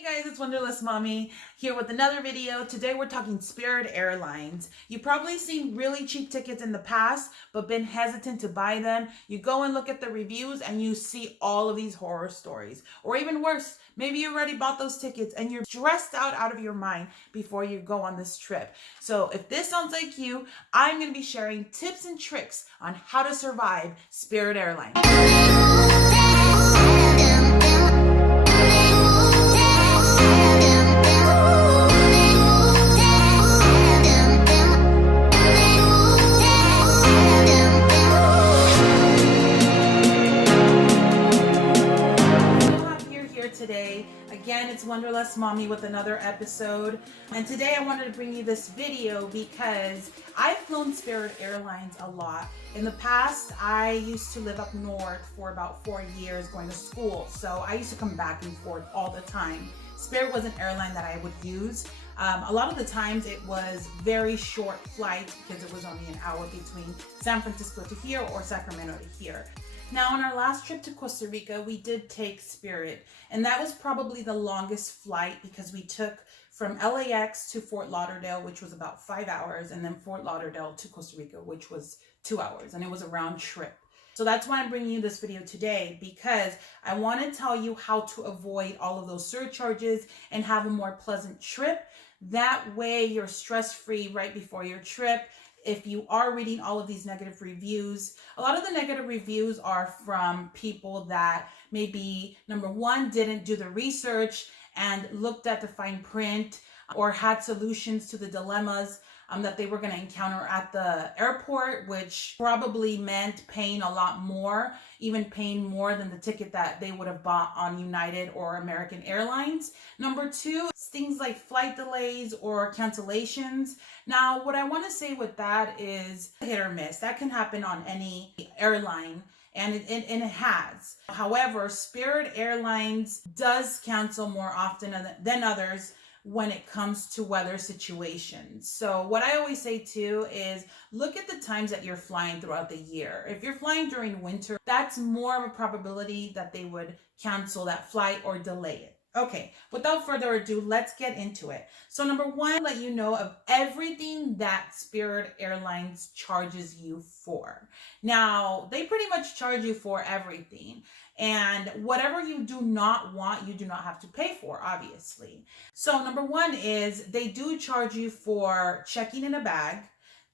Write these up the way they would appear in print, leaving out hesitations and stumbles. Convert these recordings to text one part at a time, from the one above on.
Hey guys, it's Wonderless Mommy here with another video. Today we're talking Spirit Airlines. You've probably seen really cheap tickets in the past, but been hesitant to buy them. You go and look at the reviews and you see all of these horror stories. Or even worse, maybe you already bought those tickets and you're stressed out of your mind before you go on this trip. So if this sounds like you, I'm going to be sharing tips and tricks on how to survive Spirit Airlines. Today. Again, it's Wonderless Mommy with another episode. And today I wanted to bring you this video because I've flown Spirit Airlines a lot. In the past, I used to live up north for about 4 years going to school. So I used to come back and forth all the time. Spirit was an airline that I would use. A lot of the times it was very short flights because it was only an hour between San Francisco to here or Sacramento to here. Now, on our last trip to Costa Rica, we did take Spirit, and that was probably the longest flight because we took from LAX to Fort Lauderdale, which was about 5 hours, and then Fort Lauderdale to Costa Rica, which was 2 hours, and it was a round trip. So that's why I'm bringing you this video today, because I want to tell you how to avoid all of those surcharges and have a more pleasant trip. That way you're stress-free right before your trip. If you are reading all of these negative reviews, a lot of the negative reviews are from people that maybe, number one, didn't do the research and looked at the fine print or had solutions to the dilemmas that they were going to encounter at the airport, which probably meant paying a lot more, even paying more than the ticket that they would have bought on United or American Airlines. Number two, things like flight delays or cancellations. Now, what I want to say with that is hit or miss. That can happen on any airline. And it has. However, Spirit Airlines does cancel more often than others when it comes to weather situations. So what I always say too is look at the times that you're flying throughout the year. If you're flying during winter, that's more of a probability that they would cancel that flight or delay it. Okay, without further ado, let's get into it. So number one, let you know of everything that Spirit Airlines charges you for. Now, they pretty much charge you for everything. And whatever you do not want, you do not have to pay for, obviously. So number one is they do charge you for checking in a bag.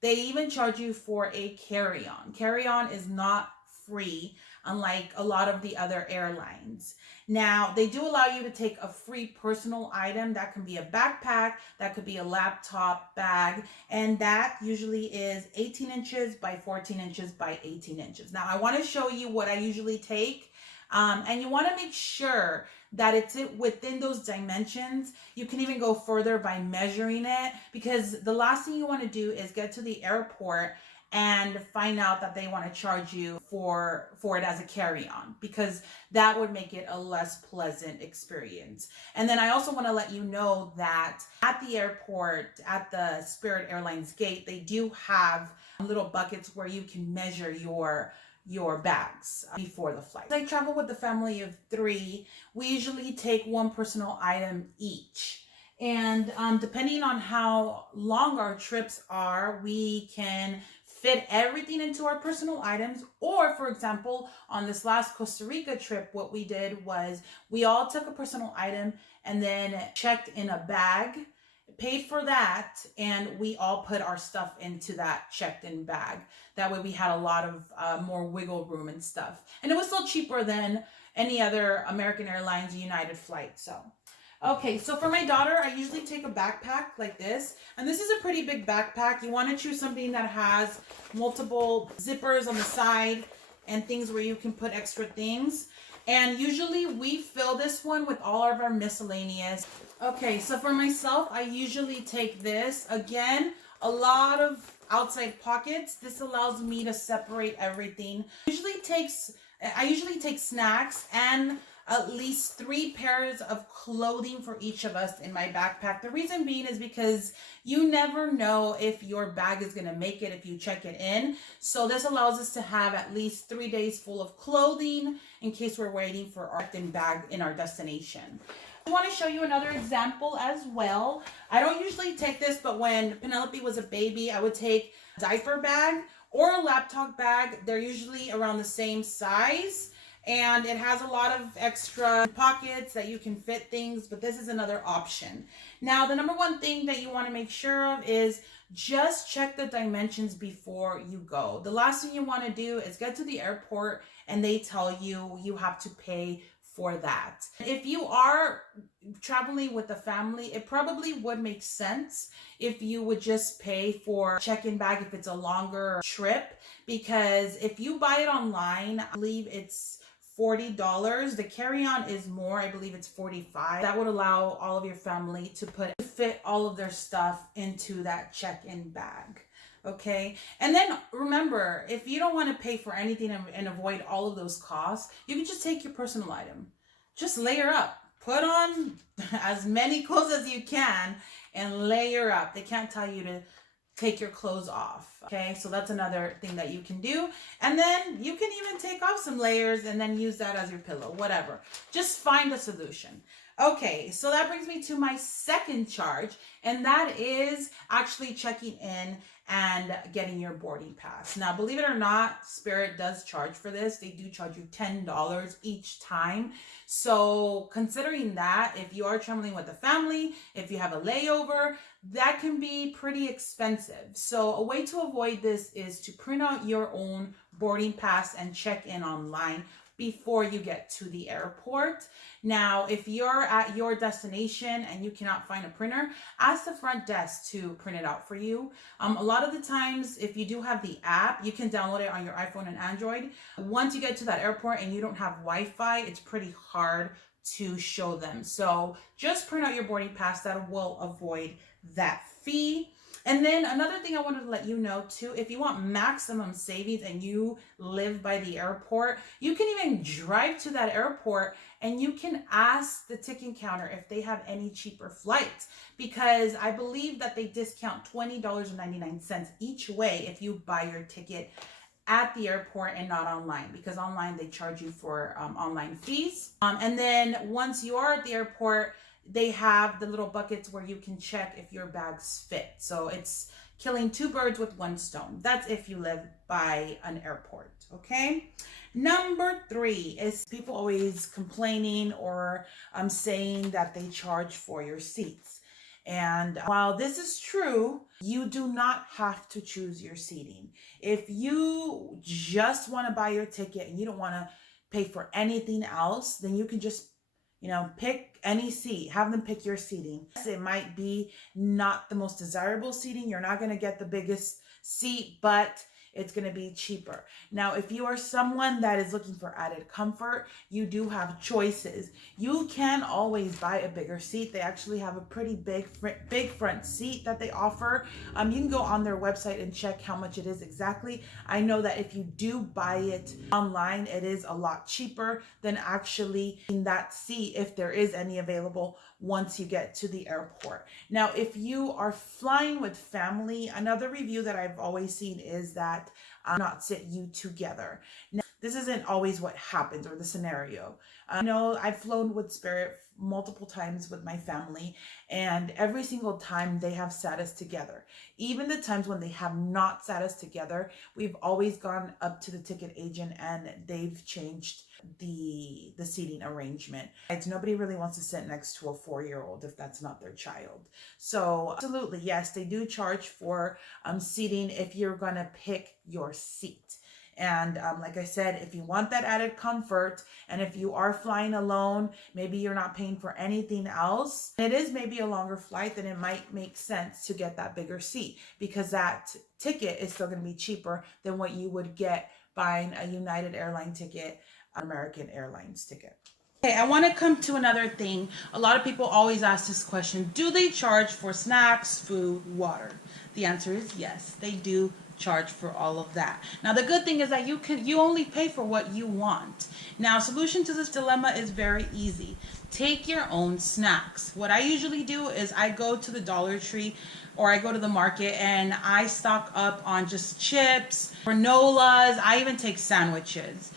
They even charge you for a carry-on. Carry-on is not free, unlike a lot of the other airlines. Now, they do allow you to take a free personal item. That can be a backpack, that could be a laptop bag, and that usually is 18 inches by 14 inches by 18 inches. Now, I want to show you what I usually take, and you want to make sure that it's within those dimensions. You can even go further by measuring it, because the last thing you want to do is get to the airport and find out that they want to charge you for it as a carry-on, because that would make it a less pleasant experience. And then I also want to let you know that at the airport, at the Spirit Airlines gate, they do have little buckets where you can measure your bags before the flight. I travel with a family of 3. We usually take one personal item each. And depending on how long our trips are, we can fit everything into our personal items. Or, for example, on this last Costa Rica trip, what we did was we all took a personal item and then checked in a bag, paid for that, and we all put our stuff into that checked-in bag. That way we had a lot of more wiggle room and stuff. And it was still cheaper than any other American Airlines or United flight. Okay, so for my daughter, I usually take a backpack like this. And this is a pretty big backpack. You want to choose something that has multiple zippers on the side and things where you can put extra things. And usually we fill this one with all of our miscellaneous. Okay, so for myself, I usually take this. Again, a lot of outside pockets. This allows me to separate everything. I usually take snacks and at least 3 pairs of clothing for each of us in my backpack. The reason being is because you never know if your bag is going to make it if you check it in. So this allows us to have at least 3 days full of clothing in case we're waiting for our bag in our destination. I want to show you another example as well. I don't usually take this, but when Penelope was a baby, I would take a diaper bag or a laptop bag. They're usually around the same size, and it has a lot of extra pockets that you can fit things, but this is another option. Now, the number one thing that you want to make sure of is just check the dimensions before you go. The last thing you want to do is get to the airport and they tell you you have to pay for that. If you are traveling with a family, it probably would make sense if you would just pay for check-in bag if it's a longer trip, because if you buy it online, I believe it's $40. The carry-on is more, I believe it's $45. That would allow all of your family to fit all of their stuff into that check-in bag. Okay, and then remember, if you don't want to pay for anything and avoid all of those costs, you can just take your personal item. Just layer up. Put on as many clothes as you can and layer up. They can't tell you to take your clothes off. Okay, so that's another thing that you can do. And then you can even take off some layers and then use that as your pillow, whatever. Just find a solution. Okay, so that brings me to my second charge, and that is actually checking in and getting your boarding pass. Now, believe it or not, Spirit does charge for this. They do charge you $10 each time. So considering that, if you are traveling with a family, if you have a layover, that can be pretty expensive. So a way to avoid this is to print out your own boarding pass and check in online before you get to the airport. Now, if you're at your destination and you cannot find a printer, ask the front desk to print it out for you. A lot of the times, if you do have the app, you can download it on your iPhone and Android. Once you get to that airport and you don't have Wi-Fi, it's pretty hard to show them. So just print out your boarding pass. That will avoid that fee. And then another thing I wanted to let you know too, if you want maximum savings and you live by the airport, you can even drive to that airport and you can ask the ticket counter if they have any cheaper flights, because I believe that they discount $20.99 each way if you buy your ticket at the airport and not online, because online they charge you for online fees. And then once you are at the airport, they have the little buckets where you can check if your bags fit. So it's killing two birds with one stone. That's if you live by an airport, okay? Number 3 is people always complaining or saying that they charge for your seats. And while this is true, you do not have to choose your seating. If you just want to buy your ticket and you don't want to pay for anything else, then you can just pick any seat, have them pick your seating. It might be not the most desirable seating. You're not going to get the biggest seat, but it's going to be cheaper. Now, if you are someone that is looking for added comfort, you do have choices. You can always buy a bigger seat. They actually have a pretty big front seat that they offer. You can go on their website and check how much it is exactly. I know that if you do buy it online, it is a lot cheaper than actually in that seat, if there is any available once you get to the airport. Now, if you are flying with family, another review that I've always seen is that not sit you together. Now, this isn't always what happens or the scenario. I know I've flown with Spirit multiple times with my family, and every single time they have sat us together. Even the times when they have not sat us together, we've always gone up to the ticket agent and they've changed the seating arrangement. Nobody really wants to sit next to a 4-year-old if that's not their child. So absolutely, yes, they do charge for seating if you're gonna pick your seat. And like I said, if you want that added comfort, and if you are flying alone, maybe you're not paying for anything else, and it is maybe a longer flight, then it might make sense to get that bigger seat, because that ticket is still going to be cheaper than what you would get buying a United Airlines ticket, an American Airlines ticket. Okay, I want to come to another thing. A lot of people always ask this question: do they charge for snacks, food, water? The answer is yes, they do charge for all of that. Now, the good thing is that you only pay for what you want. Now, solution to this dilemma is very easy. take your own snacks. What I usually do is I go to the Dollar Tree or I go to the market and I stock up on just chips, granolas. I even take sandwiches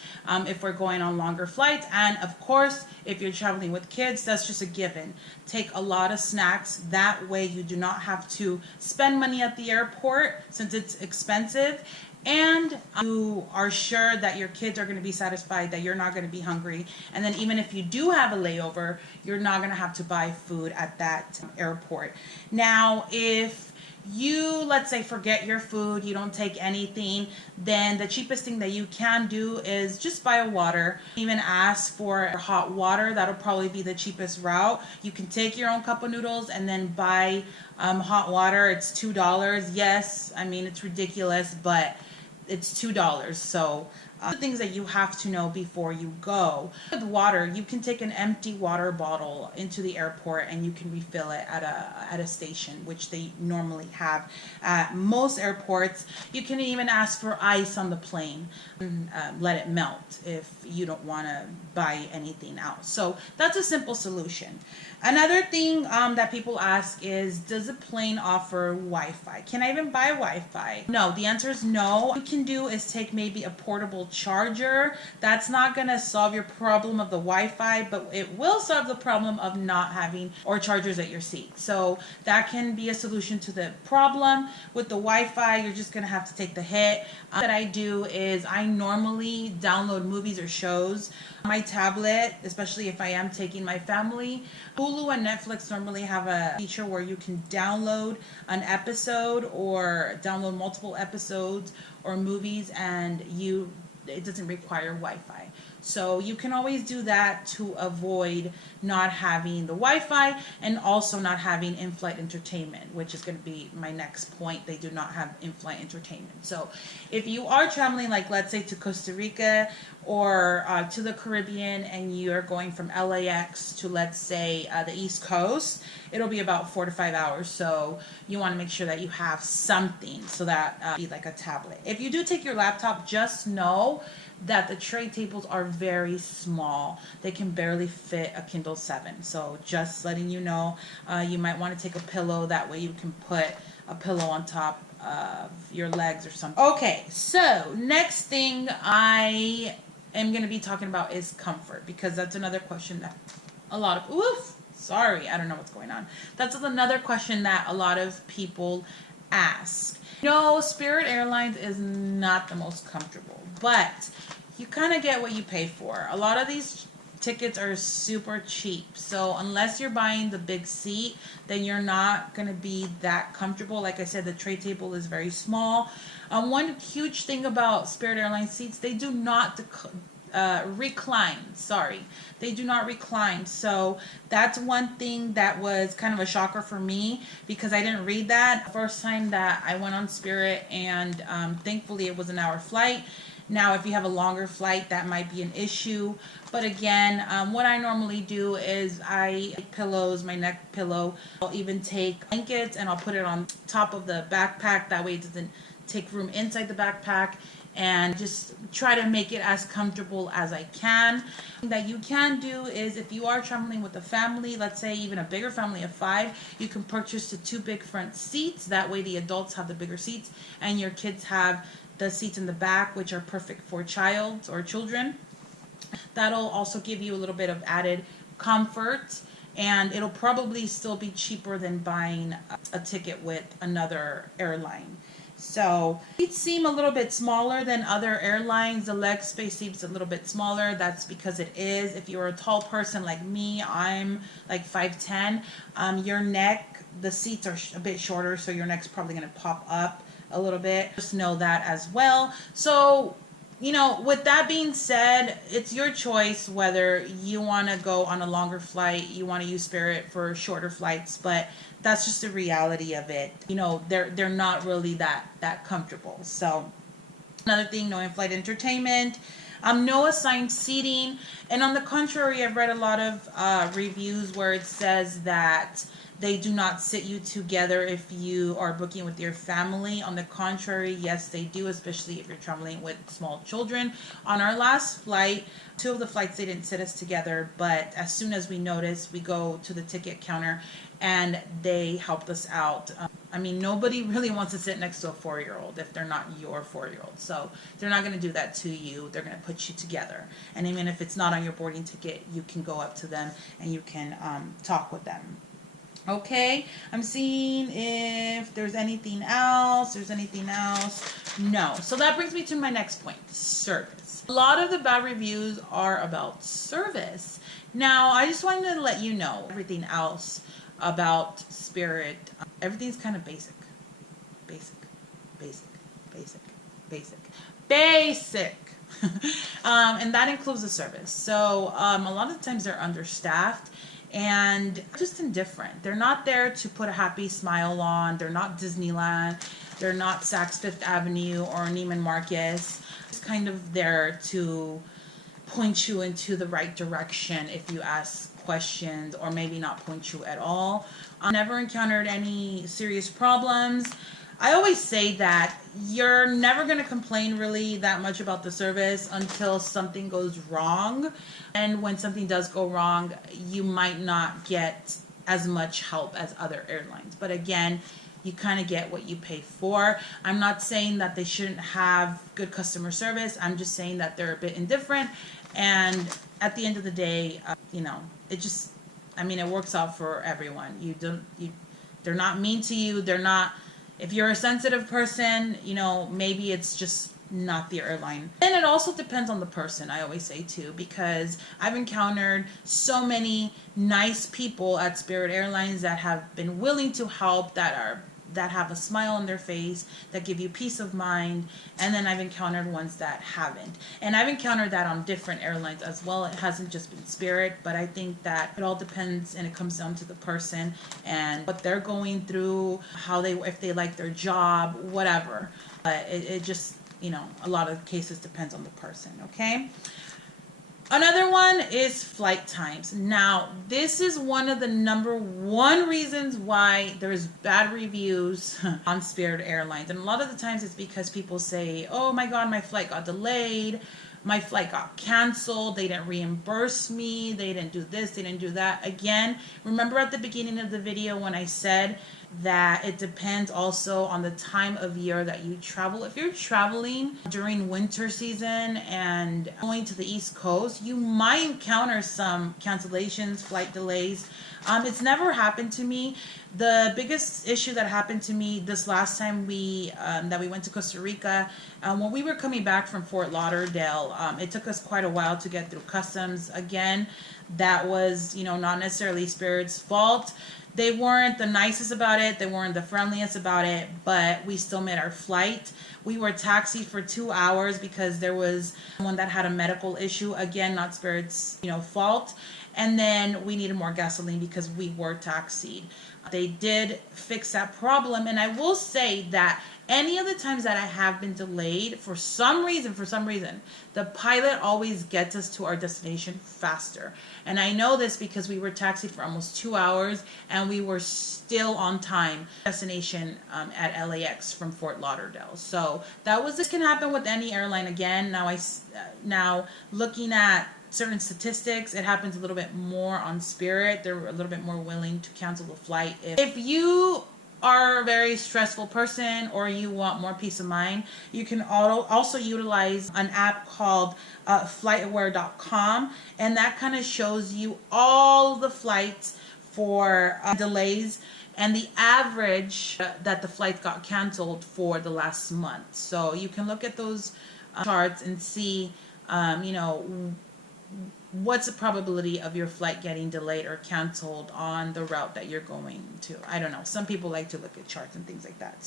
if we're going on longer flights. And of course, if you're traveling with kids, that's just a given. Take a lot of snacks. That way you do not have to spend money at the airport since it's expensive. And you are sure that your kids are going to be satisfied, that you're not going to be hungry. And then even if you do have a layover, you're not going to have to buy food at that airport. Now, if you, let's say, forget your food, you don't take anything, then the cheapest thing that you can do is just buy a water. Even ask for hot water. That'll probably be the cheapest route. You can take your own cup of noodles and then buy hot water. It's $2. Yes, I mean, it's ridiculous, but it's $2. So the things that you have to know before you go. With water, you can take an empty water bottle into the airport and you can refill it at a station, which they normally have at most airports. You can even ask for ice on the plane and let it melt if you don't want to buy anything else. So that's a simple solution. Another thing that people ask is, does the plane offer Wi-Fi? Can I even buy Wi-Fi? No, the answer is no. What you can do is take maybe a portable charger. That's not going to solve your problem of the Wi-Fi, but it will solve the problem of not having or chargers at your seat. So that can be a solution to the problem. With the Wi-Fi, you're just going to have to take the hit. What I do is I normally download movies or shows on my tablet, especially if I am taking my family. Hulu and Netflix normally have a feature where you can download an episode or download multiple episodes or movies, and it doesn't require Wi-Fi. So you can always do that to avoid not having the Wi-Fi and also not having in-flight entertainment, which is going to be my next point. They do not have in-flight entertainment. So if you are traveling, like let's say to Costa Rica or to the Caribbean, and you're going from LAX to, let's say, the East Coast, it'll be about 4 to 5 hours. So you want to make sure that you have something, so that be like a tablet. If you do take your laptop, just know that the tray tables are very small. They can barely fit a Kindle 7. So just letting you know, you might want to take a pillow. That way you can put a pillow on top of your legs or something. Okay, so next thing I am going to be talking about is comfort, because that's another question that a lot of, I don't know what's going on. That's another question that a lot of people ask. No, Spirit Airlines is not the most comfortable, but you kind of get what you pay for. A lot of these tickets are super cheap, so unless you're buying the big seat, then you're not going to be that comfortable. Like I said, the tray table is very small. One huge thing about Spirit Airlines seats, they do not recline. They do not recline. So that's one thing that was kind of a shocker for me, because I didn't read that first time that I went on Spirit, and thankfully it was an hour flight. Now, if you have a longer flight, that might be an issue. But again, what I normally do is I take pillows, my neck pillow. I'll even take blankets and I'll put it on top of the backpack. That way it doesn't take room inside the backpack, and just try to make it as comfortable as I can. That you can do is, if you are traveling with a family, let's say even a bigger family of 5, you can purchase the 2 big front seats. That way the adults have the bigger seats and your kids have the seats in the back, which are perfect for child or children. That'll also give you a little bit of added comfort, and it'll probably still be cheaper than buying a ticket with another airline. So it seem a little bit smaller than other airlines. The leg space seems a little bit smaller. That's because it is. If you're a tall person like me, I'm like 5'10", your neck, the seats are a bit shorter, so your neck's probably going to pop up a little bit. Just know that as well. So, with that being said, it's your choice whether you want to go on a longer flight, you want to use Spirit for shorter flights, but that's just the reality of it. They're not really that comfortable. So another thing, no in-flight entertainment. No assigned seating. And on the contrary, I've read a lot of reviews where it says that they do not sit you together if you are booking with your family. On the contrary, yes, they do, especially if you're traveling with small children. On our last flight, 2 of the flights, they didn't sit us together, but as soon as we noticed, we go to the ticket counter and they helped us out. I mean, nobody really wants to sit next to a 4-year-old if they're not your 4-year-old. So they're not going to do that to you. They're going to put you together. And even if it's not on your boarding ticket, you can go up to them and you can talk with them. Okay, I'm seeing if there's anything else. No. So that brings me to my next point, service. A lot of the bad reviews are about service. Now, I just wanted to let you know everything else about Spirit. Everything's kind of basic. And that includes the service. So a lot of times they're understaffed and just indifferent. They're not there to put a happy smile on. They're not Disneyland. They're not Saks Fifth Avenue or Neiman Marcus. It's kind of there to point you into the right direction if you ask questions, or maybe not point you at all. I never encountered any serious problems. I always say that you're never going to complain really that much about the service until something goes wrong. And when something does go wrong, you might not get as much help as other airlines. But again, you kind of get what you pay for. I'm not saying that they shouldn't have good customer service. I'm just saying that they're a bit indifferent. And at the end of the day, it just, it works out for everyone. They're not mean to you. They're not. If you're a sensitive person, maybe it's just not the airline. And it also depends on the person, I always say too, because I've encountered so many nice people at Spirit Airlines that have been willing to help, that have a smile on their face, that give you peace of mind. And then I've encountered ones that haven't. And I've encountered that on different airlines as well. It hasn't just been Spirit, but I think that it all depends, and it comes down to the person and what they're going through, if they like their job, whatever. It just, a lot of cases depends on the person, okay? Another one is flight times. Now, this is one of the number one reasons why there's bad reviews on Spirit Airlines. And a lot of the times it's because people say, oh my God, my flight got delayed. My flight got canceled. They didn't reimburse me. They didn't do this. They didn't do that. Again, remember at the beginning of the video when I said that it depends also on the time of year that you travel. If you're traveling during winter season and going to the East Coast, you might encounter some cancellations, flight delays. It's never happened to me. The biggest issue that happened to me this last time that we went to Costa Rica, when we were coming back from Fort Lauderdale, it took us quite a while to get through customs. Again, that was, not necessarily Spirit's fault. They weren't the nicest about it. They weren't the friendliest about it, but we still made our flight. We were taxied for 2 hours because there was someone that had a medical issue. Again, not Spirit's, fault. And then we needed more gasoline because we were taxied. They did fix that problem. And I will say that any of the times that I have been delayed, for some reason, the pilot always gets us to our destination faster. And I know this because we were taxied for almost 2 hours and we were still on time. Destination at LAX from Fort Lauderdale. So this can happen with any airline again. Now looking at certain statistics, it happens a little bit more on Spirit. They're a little bit more willing to cancel the flight. If you are a very stressful person or you want more peace of mind, you can also utilize an app called flightaware.com, and that kind of shows you all the flights for delays and the average that the flight got canceled for the last month. So you can look at those charts and see, what's the probability of your flight getting delayed or canceled on the route that you're going to. I don't know. Some people like to look at charts and things like that.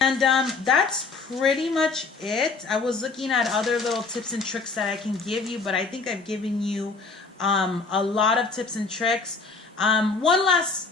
And that's pretty much it. I was looking at other little tips and tricks that I can give you, but I think I've given you a lot of tips and tricks. One last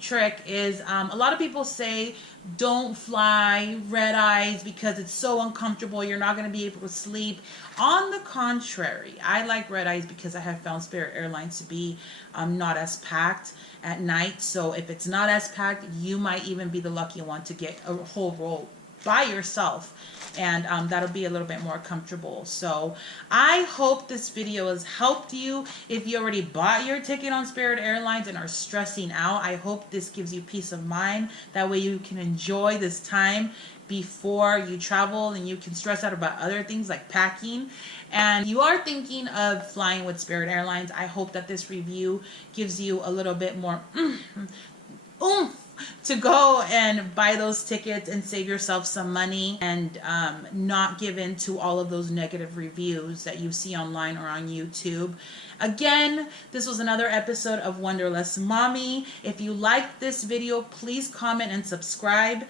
trick is a lot of people say don't fly red eyes because it's so uncomfortable, you're not going to be able to sleep. On the contrary, I like red eyes because I have found Spirit Airlines to be not as packed at night. So if it's not as packed, you might even be the lucky one to get a whole row by yourself, and that'll be a little bit more comfortable. So I hope this video has helped you. If you already bought your ticket on Spirit Airlines and are stressing out, I hope this gives you peace of mind. That way you can enjoy this time before you travel, and you can stress out about other things like packing. And you are thinking of flying with Spirit Airlines, I hope that this review gives you a little bit more oomph to go and buy those tickets and save yourself some money, and not give in to all of those negative reviews that you see online or on YouTube. Again, this was another episode of Wonderless Mommy. If you liked this video, please comment and subscribe.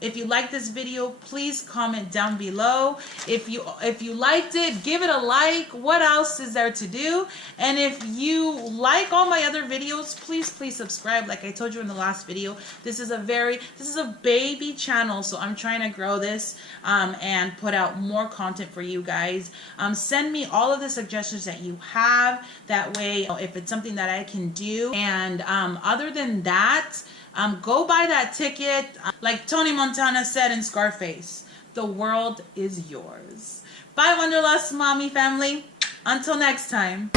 If you like this video, please comment down below. If you liked it, give it a like. What else is there to do? And if you like all my other videos, please subscribe. Like I told you in the last video, this is a baby channel, so I'm trying to grow this and put out more content for you guys. Send me all of the suggestions that you have. That way, if it's something that I can do. And other than that, go buy that ticket. Like Tony Montana said in Scarface, the world is yours. Bye, Wonderlust Mommy family. Until next time.